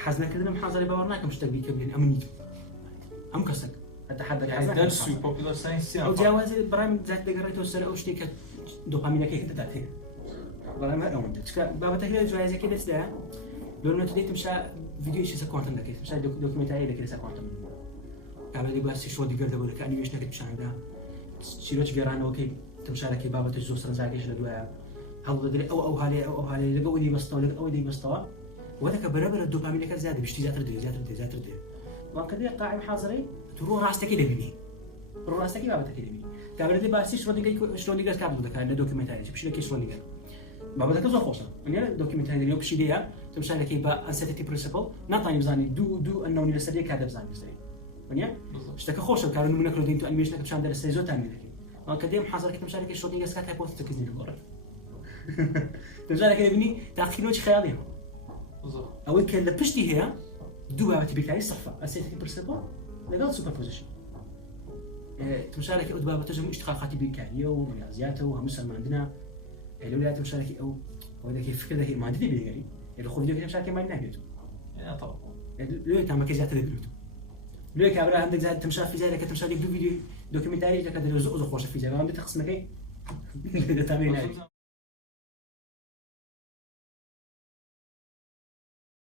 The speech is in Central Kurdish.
حزنا كذا محاضرة باورناك مش تبي كبير أمنيت أم كسك حتى حد يعني درس وبوبولار ساينس أو جواز برامج ذات دقرأت وسر أو شتى دوبامين كيك تتأثر والله ما أون تك بابا تكلم جواز كذا سدا لو إنه تديت مشى فيديو شيء سكوانتم لك مشى دوكيومنتاري لك سكوانتم قبل دي بس شو دي قرده ولا كأني مش نكت مشان ده شيلوش جرانه أوكي تمشى لك بابا تجزو سرنزاقيش لدواء هذا دري أو هالي لقوا دي بسطوا لقوا دي بسطوا وذاك برابر الدوبامين كذا زاد بيشتي زاد ردي وكذا قاعد حاضري تروح راسك كده بيني روح راسك بابا كده بيني قبل دي بس شلون نقدر كابل ذاك الدوكيومنتاري تمشي لك شلون نقدر بابا ذاك زو خوصه يعني الدوكيومنتاري اليوم بشي ليها تمشي لك با انسيتي برينسيبل نعطي ميزاني دو انه يستديك هذا ميزاني يعني اشتكى خوشه كانوا منك لو دينتو انيميشن مشان درس زو تاني لك وكذا محاضره كنت مشارك شلون نقدر كات هايبوثيسيس ني لغه تمشي لك بيني تاخذ خيالي أول كان لبشتي هي دوبها تبيكاي صفة أسيتي برسبة لقال سوبربوزيشن تمشارك أدبا بتجمع اشتقاقات بيكاية ورياضياته وهمسا ما عندنا الولايات مشاركة أو هذا كيف فكرة هي ما عندنا بيجري اللي خو فيديو كده مشاركة ما عندنا بيتو يعني طبعا ليه تعمل كذا تدريبته ليه كابرا عندك زاد تمشار في زاد تمشار فيديو دوكيومنتاري تكاد يزوج خوش في زاد عندك تقسم كي تابعين